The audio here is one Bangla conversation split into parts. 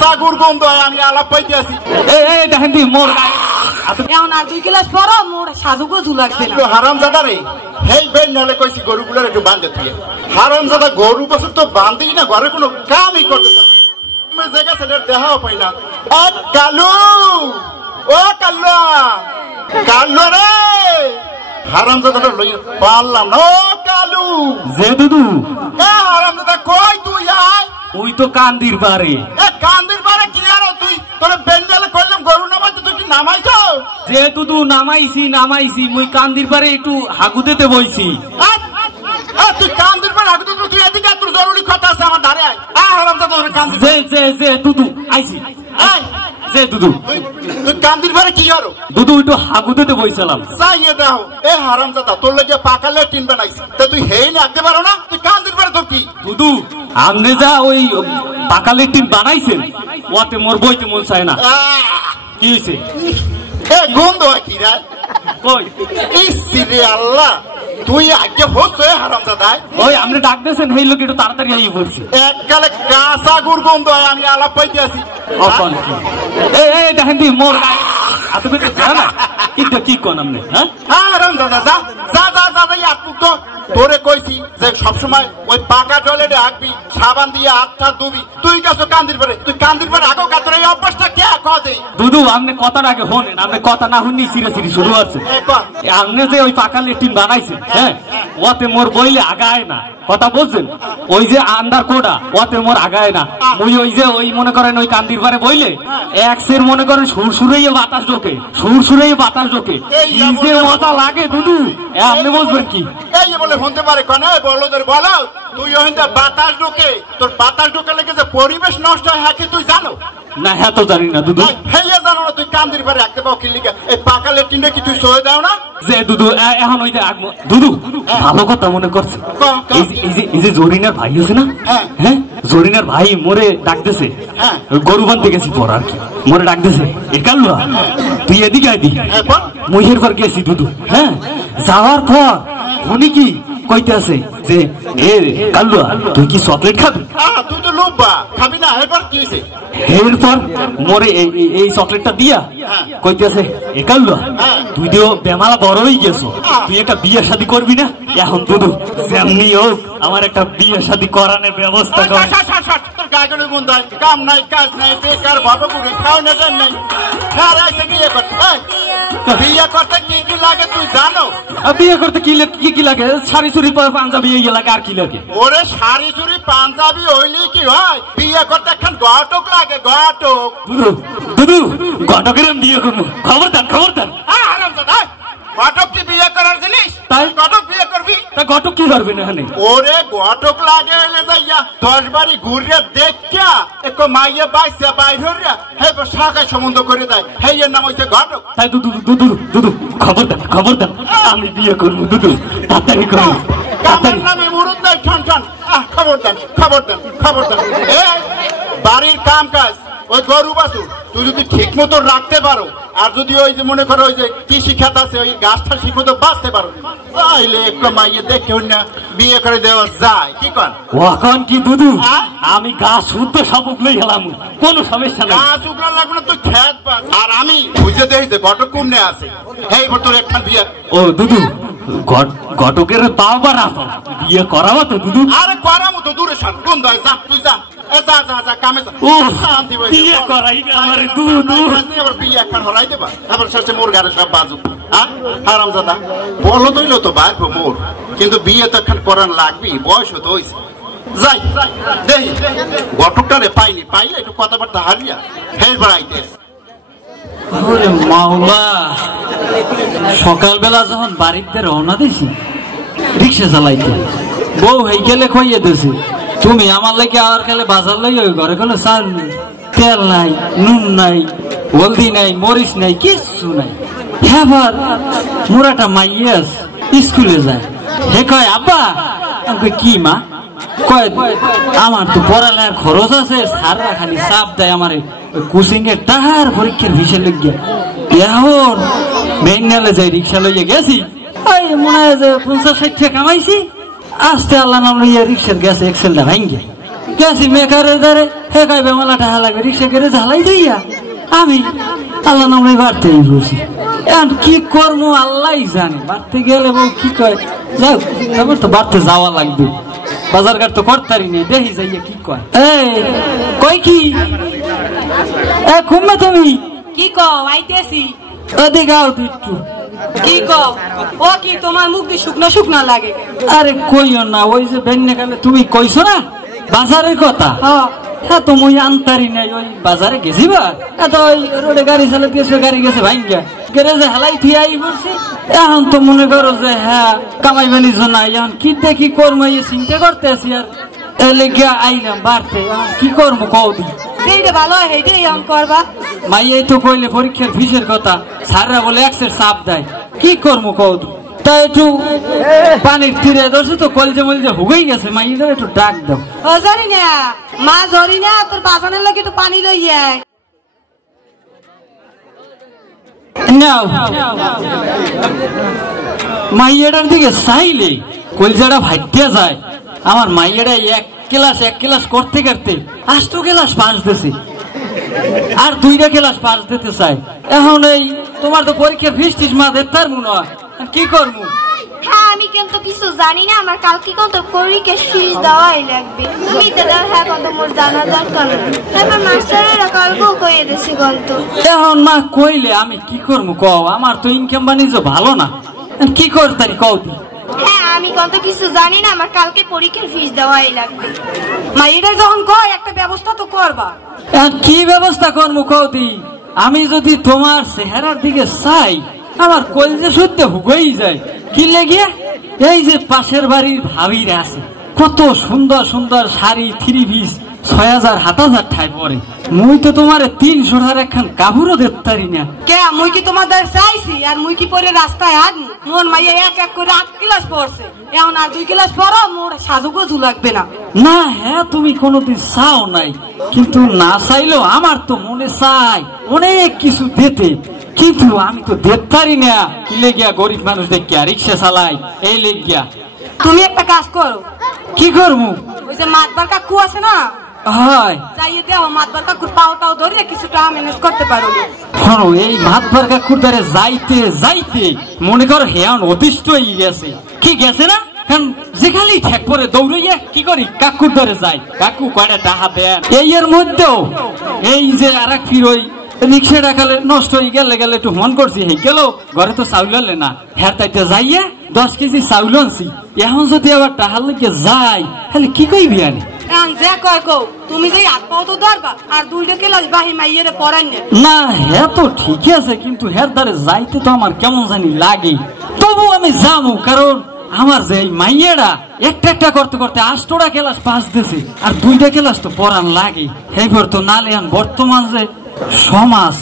কাঁচা গুড় গন্ধ হয় আমি আলাপ পাইতে আছি এই দেখেন তুই মোর এমন আর 2 গ্লাস পর মোর সাজুগুজু লাগবে না হারামজাদা রে হেই বেন নালে কইছি গরুগুলোর একটু বাঁধতে তুই হারামজাদা গরু বছর তো বাঁধেই না ঘরে কোনো কামই করতে তুমি জায়গা ছেড়ে দেখাও পাই না কালু ও কাল্লু কাল্লু রে হারামজাদাটা লই পারলাম না ও কালু যে দুদু হারামজাদা কই তুই আয় ওই তো কান্দির পারে কান্দির পারে কি আর তুই তোর বেন্ডালে কইলাম গরু নামাইতে তুই কি নামাইছো যে দুদু নামাইছি মুই কান্দির পারে একটু হাগু দিতে বইছি তুই কান্দির পারে হাগু দিতে তুই এদিকে তোর জরুরি কথা আছে আমার ধারে আয় হারামজাদা তোর কান্দির যে দুদু আইছি আয় যে দুদু তুই কান্দির পারে কি করো দুদু একটু হাগু দিতে বইছিলাম চাইয়ে দাও এ হারামজাদা তোর লাগে পাকালে টিন বানাইছি তা তুই হেই না আনতে পারো না তুই কান্দির পারে তোর কি দুদু আমনে যা ওই পাকালের টিন বানাইছেন ওতে মোর বইতে মন চায় না কি হইছে এ গন্ধ কি রে কই ইসরে আল্লাহ তুই আগে হচ্ছে হারামজাদা ওই আপনি ডাক দিয়েছেন এই লোক একটু তাড়াতাড়ি আইয়ে পড়ছি এককালে কাঁচা গুড় গন্ধ হয় আমি আলাপ পাইতে আছি অকন কি এই দেখেন তুই মোর গায়ে এত কিছু জানা না কিন্তু কি কোন আপনি হ্যাঁ হারামজাদা যা যা যা যা যা আপু তো তোরে কইছি যে সবসময় ওই পাকা জলে ডাকবি সাবান দিয়ে হাতটা ধুবি তুই গেছো কান্দির পারে তুই কান্দির পারে আগো কাতরে এই অভ্যাসটা কে কদে দুদু আপনি কথাটা আগে শুনেন আপনি কথা না শুনি সিরে শুরু হচ্ছে আপনি যে ওই পাকা লেট্রিন বানাইছেন হ্যাঁ ওতে মোর বইলে আগায় না কথা বলছেন ওই যে আন্ডার কোডা ওতে মোর আগায় না মুই ওই যে ওই মনে করেন ওই কান্দির পারে বইলে একসের মনে করেন সুরসুরেই বাতাস ঢোকে কি যে মজা লাগে দুদু আপনি বুঝবেন কি এই বলে শুনতে পারে কনে বড়দের বলো তুই ওইটা বাতাস ঢোকে তোর বাতাস ঢোকে লেগে যে পরিবেশ নষ্ট হয় হ্যাঁ কি তুই জানো না হ্যাঁ তো জানি না দুদু হেইয়া জানো না তুই কান্দির পারে রাখতে পাও কি লিগা এই পাকা লেট্রিনটা কি তুই সয়ে দাও না যে দুদু এখন ওই যে দুদু ভালো কথা মনে করছে এই যে জরিনার ভাই আছে না হ্যাঁ জরিনার ভাই মোরে ডাকতেছে গরু বানতে গেছি পর আর কি মোরে ডাকতেছে একাল্লু তুই এদিকে আইদি মুহের পর গেছি দুদু হ্যাঁ যাওয়ার পর উনি কি কইতে আছে যে এ কাল্লু তুই কি চকলেট খাবি তুই তো লোভা খাবি না এরপর কি হইছে এরপর মোরে এই চকলেটটা দিয়া কইতে আছে এ কাল্লু তুই তো বেমালা বড় হয়ে গেছো তুই একটা বিয়ে শাদী করবি না এখন দুদু যেমনি হোক আমার একটা বিয়ে শাদী করানোর ব্যবস্থা কর তোর গাগলে বন্ধ কাম নাই কাজ নাই বেকার ভাবে করে খাও না জান নাই সারাইতে বিয়ে করতে বিয়ে করতে কি কি লাগে তুই জানো বিয়ে করতে কি লাগে শাড়ি চুরি পাঞ্জাবি এই লাগে আর কি লাগে ওরে শাড়ি চুরি পাঞ্জাবি হইলে কি হয় বিয়ে করতে এখন ঘটক লাগে ঘটক দুদু ঘটকের বিয়ে করবো খবর দেন হারামজাদা ঘটক কি বিয়ে করার জিনিস তাই ঘটক বিয়ে করবি তা ঘটক কি করবি না এখানে ওরে ঘটক লাগে হইলে যাইয়া 10 বাড়ি ঘুরিয়া দেখা এক মাইয়া বাইসা বাইর হইয়া হে শাখা সম্বন্ধ করে দেয় হে এর নাম হইছে ঘটক তাই দুদু খবর দেন আমি বিয়ে করবো দুদু তাড়াতাড়ি করবো কামার নামে মুরুদ নাই ঠান খবর দেন এই বাড়ির কাম কাজ ওই গরু বাছুর তুই যদি ঠিক মতো রাখতে পারো আর যদি ওই যে মনে করো ওই যে কৃষি খাত আছে ওই গাছটা শিখো তো বাঁচতে পারো তাইলে একটু মাইয়ে দেখে না বিয়ে করে দেওয়া যায় কি কন ওখান কি দুদু আমি গাছ শুদ্ধ সব উগলেই গেলাম কোনো সমস্যা নেই গাছ উগলা লাগবে না তুই খেত পাস আর আমি বুঝে দেই যে ঘটক কুমনে আছে এই তোর একটা বিয়ে ও দুদু ঘটকের পাও বা না বিয়ে করাবো তো দুদু আরে করাবো তো দূরে সর কোন দয় যা তুই যা যা কামে যা বিয়ে করাই আমার দুদু আবার বিয়ে একখান হলাই দেবা আবার শেষে মোর গাড়ি সব বাজু হারামজাদা বলো তৈল তো বাড়বো মোর কিন্তু বিয়ে তো একখান করান লাগবি বয়স তো হয়েছে যাই দেই ঘটকটারে পাইলে একটু কথাবার্তা হারিয়া ফের বেড়াইতে ওরে মাওলা সকালবেলা যখন বাড়িতে রওনা দিছি রিক্সা চালাইতে বউ হেইকেলে খাইয়ে দিছে তুমি আমার লাগে আর খেলে বাজার লই ওই ঘরে কোনো চাল নেই তেল নাই নুন নাই হলদি নাই মরিচ নাই কিচ্ছু নাই এবার মোরাটা মাইয়াস স্কুলে যায় হে কয় আব্বা আমি কি মা কয় আমার তো পড়ালেখার খরচ আছে স্যাররা খালি চাপ দেয় আমার কোচিং এর টাকার পরীক্ষার ভিসা লেগে এখন মেইন নালে যাই রিক্সা লইয়া গেছি ওই মনে হয় যে 50-60 টাকা কামাইছি আস্তে আল্লাহ নাম লইয়া রিক্সার গেছে এক্সেলটা ভাঙ্গে গেছি মেকারের দ্বারে হে গাইবে মালা টাকা লাগবে রিক্সা করে ঝালাই দিয়া আমি আল্লাহ নামে বাড়তেই বসি। এখন কি করবো আল্লাহ জানে, বাড়তে গেলে বউ কি কয় যাক তারপর তো বাড়তে যাওয়া লাগবে, বাজার ঘাট তো করতারি নেই, দেখি যাইয়া কি কয়। কই কি ঘুমবে তুমি কি কও আইতেছি ওদিকে আও তো একটু। কি কও ও কি তোমার মুখ দিয়ে শুকনো শুকনো লাগে? আরে কইও না, ওই যে বেন্নে কালে তুমি কইছো না বাজারের কথা, হ্যাঁ তো মুই আনতারি নাই, ওই বাজারে গেছি বা এত ওই রোডে গাড়ি চালাতে গেছে, গাড়ি গেছে ভাঙ্গা গ্যারেজে হেলাই থুই আই বলছি। এখন তো মনে করো যে হ্যাঁ কামাই বানিয়েছ না, এখন কি দেখি করবো এই চিন্তা করতে আছি, আর এলে গিয়া আইলাম বাড়তে, এখন কি করবো কও দি। সেইটা ভালো সেইটাই আম করবা। মাইয়াই তো কইলে পরীক্ষার ফিসের কথা, স্যাররা বলে এক্সের চাপ দেয়, কি করবো কও দি। তা একটু পানির তীরে ধরছে তো কলজে মলজে হুগেই গেছে, মাইয়া একটু ডাক দাও। ও জানি না মা জরি না তোর বাজানের লোক একটু পানি লই যায় নাও। মাইয়াটার দিকে চাইলে কলজাটা ভাইটিয়া যায়। আমার মাইয়াটা এক ক্লাস করতে করতে 8 ক্লাস পাস দিছে, আর 2টা ক্লাস পাস দিতে চাই। এখন এই তোমার তো পরীক্ষার ফিস টিস মা দিতে পারবো না, কি করবো? হ্যাঁ আমি কিন্তু কিছু জানি না, আমার কালকে কিন্তু পরীক্ষার ফিস দেওয়াই লাগবে। তুমি তো দাও, হ্যাঁ কত মোর জানা দরকার না, তারপর মাস্টারেরা কালকেও কইয়ে দিছি গল্প। এখন মা কইলে আমি কি করবো কও, আমার তো ইনকাম বাণিজ্য ভালো না, কি করতারি কও দি। হ্যাঁ আমি কত কিছু জানি না, আমার কালকে পরীক্ষার ফিস দেওয়াই লাগবে। মাইরা যখন কয় একটা ব্যবস্থা তো করবা। কি ব্যবস্থা করবো কও দি। আমি যদি তোমার চেহারার দিকে চাই আমার কলজে সত্যি হুগেই যায়। কি লেগে এই যে পাশের বাড়ির ভাবিরা আছে, কত সুন্দর সুন্দর শাড়ি 3 পিস 6000 7000 ঠাই পরে, মুই তো তোমার 300 টাকার একখান কাপড়ও দেখতে পারি না। কে মুই কি তোমাদের চাইছি আর মুই কি পরে রাস্তায় হাঁটবো? মোর মাইয়া এক এক করে 8 ক্লাস পড়ছে, এখন আর 2 ক্লাস পড়ো মোর সাজুগুজু লাগবে না। না হ্যাঁ তুমি কোনোদিন চাও নাই, কিন্তু না চাইলেও আমার তো মনে চাই অনেক কিছু দিতে, কিন্তু আমি তো দেখতে পারি না। কি লেগিয়া গরিব মানুষ দেখিয়া রিক্সা চালাই এই লেগিয়া। তুমি একটা কাজ করো। কি করবো? ওই যে মাতবার কাকু আছে না, হয় যাইয়ে দেও মাতবার কাকুর পাওটাও ধরে কিছুটা ম্যানেজ করতে পারো। শোনো এই মাতবার কাকুর দ্বারে যাইতে যাইতে মনে করো হেয়ান অতিষ্ঠ হয়ে গেছে। কি গেছে না, কারণ যেখানে ঠেক পরে দৌড়াইয়া কি করি কাকুর দ্বারে যাই, কাকু কয়টা টাকা দেন। এই এর মধ্যেও এই যে আর এক ফির ওই রিক্সাটা খালে নষ্ট হয়ে গেলে একটু মন করছি, হে গেল ঘরে তো চাউল আনলে না, হ্যাঁ তাইতে যাইয়া 10 কেজি চাউল আনছি। এখন যদি আবার টাহার লেগে যাই তাহলে কি কইবি আনি? যে কয় কও তুমি যে হাত পাও তো ধরবা আর 2টা ক্লাস বাহি মাইয়েরে পড়াই না। হ্যাঁ তো ঠিকই আছে, কিন্তু হ্যাঁ দ্বারে যাইতে তো আমার কেমন জানি লাগে, তবু আমি যাবো, কারণ আমার যে এই মাইয়েরা একটা করতে করতে 8টা ক্লাস পাস দিছে, আর 2টা ক্লাস তো পড়ান লাগে। এইবার তো নালে বর্তমান যে সমাজ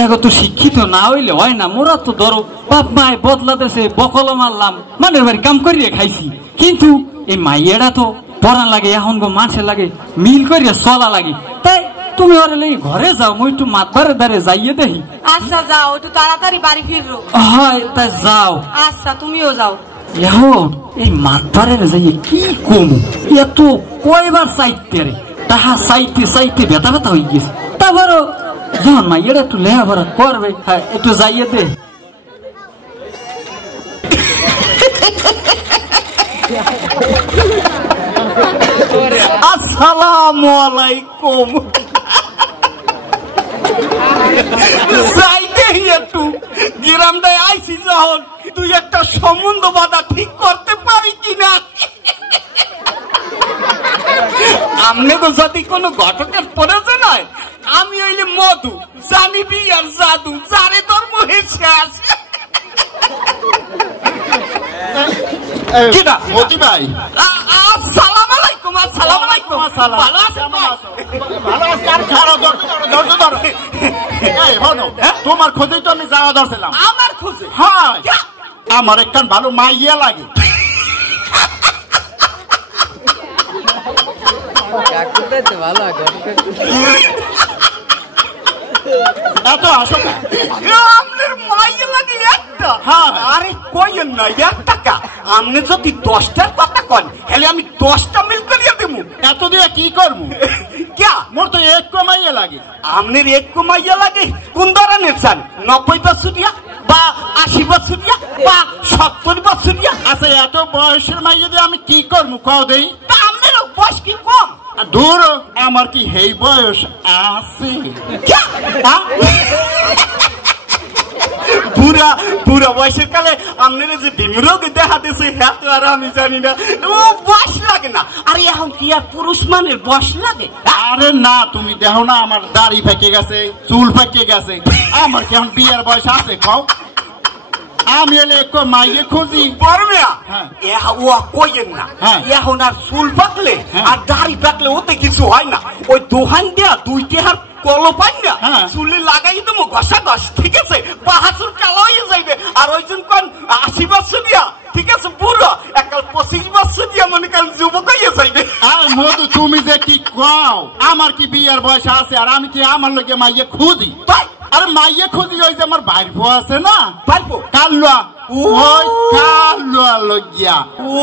এগো তো শিক্ষিত না হইলে হয় না। মোরা তো ধরো বাপ মায় বদলা দেশে বকল মারলাম, মানের বাড়ি কাম করিয়ে খাইছি, কিন্তু এই মাইয়েরা তো পড়ান লাগে, এখন গো মানুষের লাগে মিল করিয়া চলা লাগে। তাই তুমি ওরে লেগে ঘরে যাও, মই একটু মাতবারের দ্বারে যাইয়ে দেখি। আচ্ছা যাও, একটু তাড়াতাড়ি বাড়ি ফিরো। হয় তাই যাও। আচ্ছা তুমিও যাও। এখন এই মাতবারের যাইয়ে কি কমু, এত কয়বার চাইতে রে তাহা চাইতে চাইতে ব্যথা ব্যথা হয়ে গেছে। তারপরও যখন মাইয়েরা একটু লেখাপড়া করবে, হ্যাঁ একটু যাইয়ে দে। আসসালামু আলাইকুম। যাইতে একটু গ্রামটায় আইসি, যখন তুই একটা সম্বন্ধ বাধা ঠিক করতে পারি কিনা। আমনে তো যদি কোনো ঘটকের পড়েছে নয়, আমি হইলে মধু, জানিবি আর জাদু, যারে তোর মুহে শেষ। কিটা মতি ভাই, আসসালামু আলাইকুম। আসসালামু আলাইকুম। ভালো আছেন? ভালো আছি। আর খারাপ ধরো ধরো। এই হনো, তোমার খোঁজেই তো আমি যাওয়া ধরছিলাম। আমার খুঁজে? হ্যাঁ, আমার একখান ভালো মাইয়া লাগে। এত আসো না, আপনার মাইয়া লাগে একটা? হ্যাঁ। আরে কইেন না, 1 টাকা। আপনি যদি 10টার কথা কন, হলে আমি 10টা মিল করিয়ে দেবো। এত দিয়ে কি করবো क्या মোর তো এক কমাইয়া লাগে আমনের এক কমাইয়া লাগে কোন ধরনের চান 90 বছরিয়া বা 80 বছরিয়া বা 70 বছরিয়া আচ্ছা এত বয়সের মাইয়া দিয়ে আমি কি করবো কও দেই তা আমনের বয়স কি কম দূর আমার কি হেই বয়স আছে क्या বুড়া বুড়া বয়সের কালে আমনের যে বিমরোগ দেখা দিছে হ্যাঁ তো আর আমি জানি না ও বয়স লাগে না আরে এখন কি আর পুরুষ মানের বয়স লাগে আরে না তুমি দেখো না আমার দাড়ি পেকে গেছে চুল পেকে গেছে আমার কি এখন বিয়ের বয়স আছে কও আমি এলে একটু মাইয়ে খুঁজি বর্মিয়া হ্যাঁ। ও কইেন না হ্যাঁ। এখন আর চুল পাকলে হ্যাঁ। আর দাড়ি পাকলে ওতে কিছু হয় না ওই দোহান দেয়া 2 টেহার কলো পাই না হ্যাঁ। চুলে লাগাই দেবো ঘষা ঘষ ঠিক আছে বাহাসুর কালো হয়ে যাইবে আর ওই জন কোন 80 বছর দিয়া ঠিক আছে বুড়ো একাল 25 বছর দিয়া মনে কাল যুবক হয়ে যাইবে আর মধু তুমি যে কি কও আমার কি বিয়ের বয়স আছে আর আমি কি আমার লগে মাইয়ে খুঁজি তাই আরে মাইয়ে খুঁজি ওই যে আমার বাইর বউ আছে না পারবো কালুয়া ওই কালুয়া লইয়া ও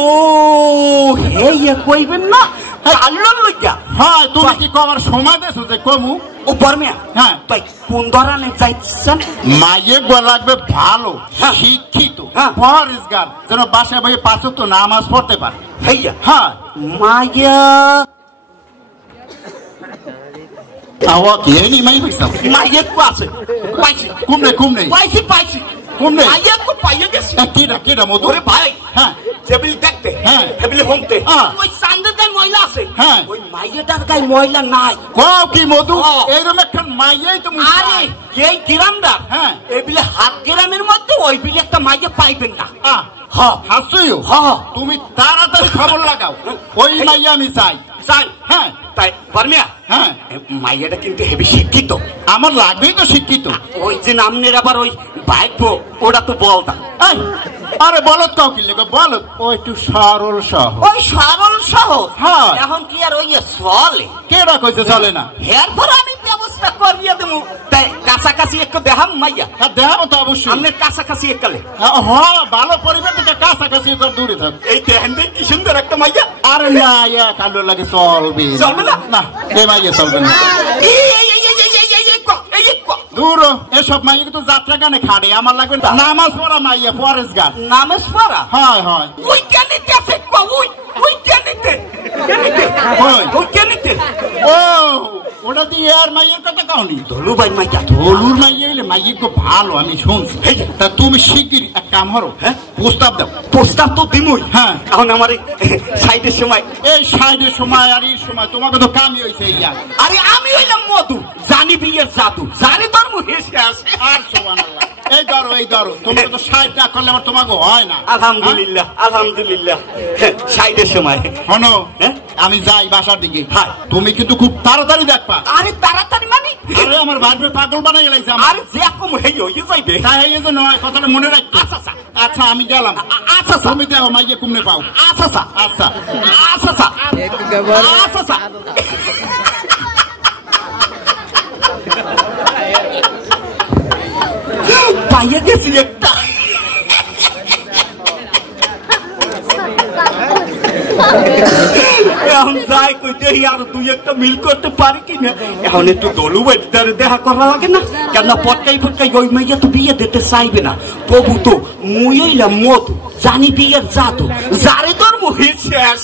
হে কইবেন না কালো লইয়া হ্যাঁ তুমি কি কবার সময় দেছো যে কমু ও বর্মিয়া হ্যাঁ। তাই কোন ধরনের যাইছেন মাইয়ে গো লাগবে ভালো হ্যাঁ। শিক্ষিত হ্যাঁ। পরিষ্কার যেন বাসায় বসে 5 ওয়াক্ত নামাজ পড়তে পারে হেইয়া হ্যাঁ মায়া আওয়া কি এই মাই বইছা মায়ের কো আছে পাইছি কুমনে পাইছি কুমনে মায়ের কো পাইয়ে গেছি কেডা মধু ওরে ভাই হ্যাঁ টেবিল দেখতে হ্যাঁ। টেবিলে হোমতে হ্যাঁ। ওই সান্দের গায়ে ময়লা আছে হ্যাঁ। ওই মাইয়াটার গায়ে ময়লা নাই কও কি মধু হ্যাঁ। এইরকম একটা মাইয়াই তুমি আরে এই গ্রামটা হ্যাঁ। এই বিলে হাত গ্রামের মধ্যে ওই বিলে একটা মাইয়া পাইবেন না হ্যাঁ হাসুইও হ্যাঁ। তুমি তাড়াতাড়ি খবর লাগাও ওই মাইয়া আমি চাই চাই হ্যাঁ তাই বর্মিয়া হ্যাঁ মাইয়াটা কিন্তু হেবি শিক্ষিত আমার লাগবেই তো শিক্ষিত ওই যে নামনের আবার ওই বাইক ওটা তো বলতা এই, আরে বলত কাউ কি লেগে বলত ও একটু সরল সহ ওই সরল সহজ হ্যাঁ। এখন কি আর ওই চলে কেডা কইছে চলে না এরপর আমি ব্যবস্থা করিয়ে দেবো তাই কাছাকাছি একটু দেখাম মাইয়া হ্যাঁ দেখাবো তো অবশ্যই সামনের কাছাকাছি এককালে হ্যাঁ ভালো পরিবার থেকে কাছাকাছি তো দূরে থাক এই দেখেন কি সুন্দর একটা মাইয়া আরে না ইয়া কালো লাগে চলবে চলবে না? না এই মাইয়া চলবে না দূর এসব মাইয়া কিন্তু যাত্রা গানে খাড়ে আমার লাগবে না। নামাজ পড়া মাইয়া ফরেজ গান নামাজ পড়া হয় হয় ওই কেনিতে আছে ওই কেনিতে কই? ওই কেনিতে ও ওটা দিয়ে আর মাইয়ের কথা কাউনি ধলু ভাই মাইয়া হলুর মাইয়া এলে মাইয়ে তো ভালো আমি শুনছি তা তুমি শিগগির এক কাম করো হ্যাঁ? প্রস্তাব দাও প্রস্তাব তো দিমই হ্যাঁ। এখন আমার সাইডের সময় এই সাইডের সময় আর এই সময় তোমাকে তো কামই হয়েছে ইয়া আরে আমি হইলাম মধু জানি বিয়ের জাদু জানি তোর মুখে আসে আর সুবহানাল্লাহ এই ধরো তোমাকে তো সাইড না করলে আমার তোমাকে হয় না আলহামদুলিল্লাহ আলহামদুলিল্লাহ সাইডের সময় শোনো হ্যাঁ? আমি যাই বাসার দিকে হ্যাঁ। তুমি কিন্তু খুব তাড়াতাড়ি দেখবা আরে তাড়াতাড়ি মানে আরে আমার বাড়িতে পাগল বানাই গেলাইছে আমার আরে যে কম হয়ে যাইবে তাই এই যে নয় কথাটা মনে রাখতে আচ্ছা আচ্ছা আচ্ছা আমি গেলাম আচ্ছা তুমি দেখো মাইয়ে কুমনে পাও আচ্ছা আচ্ছা আচ্ছা আচ্ছা পাইয়ে গেছি একটা এখন যাই কই দেখি আর দুই একটা মিল করতে পারি কিনা এখন একটু দলু বাড়িতে দেখা করা লাগে না কেন পটকাই ওই মাইয়া তো বিয়ে দিতে চাইবে না প্রভু তো মুই হইলাম মধু জানি বিয়ের জাদু যারে তোর মুহে শেষ